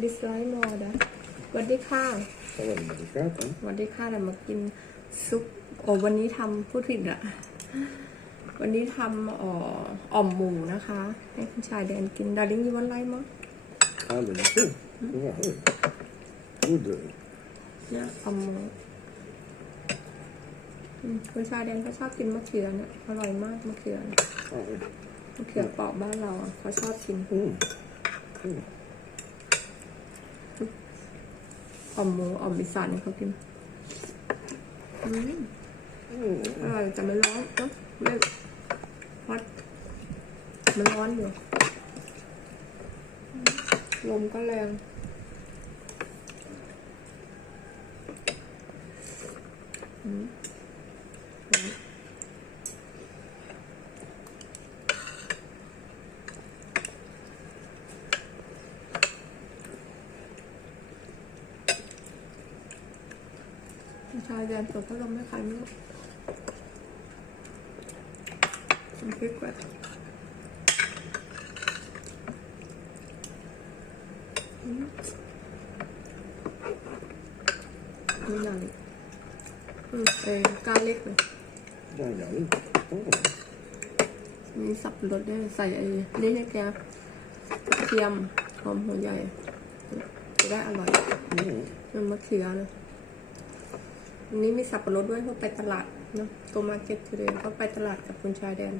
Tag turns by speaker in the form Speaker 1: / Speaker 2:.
Speaker 1: ดิสไลท์มอร์ดะสวัสดีค่ะ
Speaker 2: Ça va, le délicat, hein
Speaker 1: สวัสดีค่ะเดี๋ยวมากินซุปโอ้วันนี้ทำพูดผิดอะวันนี้ทำอ่ออ่อมหมูนะคะ ให้คุณชายแดนกินดาริงยี่วันไรมั้ง
Speaker 2: Ah, le lycée Tu vois, oui. Good.
Speaker 1: เนี่ยอ่อมหมูอืมคุณชายแดนก็ชอบกินมะเขือเนี่ยอร่อยมากมะเขือเนี่ย
Speaker 2: Ah, oui.
Speaker 1: มะเขือเปราะบ้านเราอะเขาชอบกิน อ่อมหมูอ่อมอีสานเนี่ยเขากินอืมอร่อยแต่ไม่ร้อนเนอะไม่ฮอตมันร้อนอยู่ ลมก็แรงอืม ชายแดนตัวก็ลมไม่คันไม่รู้ Some pig bread. Mm. มีอย่างนี้อืมเออกาเล็กเลย
Speaker 2: Bien, il y a oui. Oh.
Speaker 1: มีสับปะรดด้วยใส่ไอ้นี่ให้แกกระเทียมหอมหัวใหญ่ จะได้อร่อยมันมะเขือนะ วันนี้มีสับปะรดด้วยเพราะไปตลาดเนาะตัวมาร์เก็ตทูเดย์ก็ไปตลาดกับคุณชายแดน